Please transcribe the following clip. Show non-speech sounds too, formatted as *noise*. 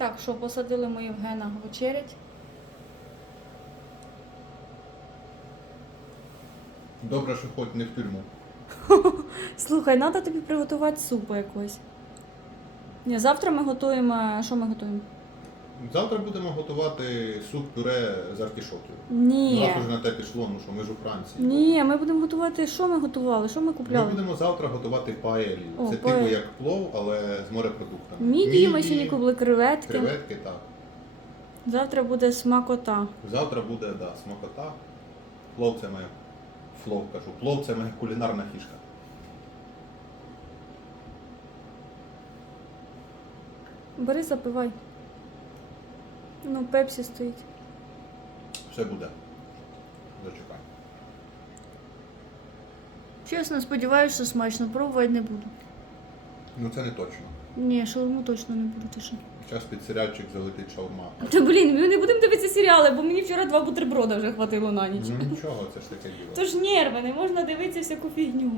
Так, що посадили ми Євгена вечерять. Добре, що хоч не в тюрму. *laughs* Слухай, треба тобі приготувати супу якось. Ні, завтра ми готуємо. Що ми готуємо? Завтра будемо готувати суп-пюре з артішоків. Ні. Нас уже на те пішло, ну що ми ж у Франції. Ні, ми будемо готувати. Що ми готували? Що ми Ми будемо завтра готувати паелі. О, Це типу як плов, але з морепродуктами. Мідії ми сьогодні купили креветки. Креветки, так. Завтра буде смакота. Завтра буде да, смакота. Плов це моя флов, кажу. Плов це моя кулінарна фішка. Бери, запивай. Ну, пепсі стоїть. Все буде. Зачекай. Чесно, сподіваюся, що смачно. Пробувати не буду. Ну це не точно. Ні, шаурму точно не буду. Ти що? Зараз під серіальчик залетить шаурма. Та блін, ми не будемо дивитися серіали, бо мені вчора два бутерброда вже хватило на ніч. Ну нічого, це ж таке діло. Тож нерви, не можна дивитися всяку фігню.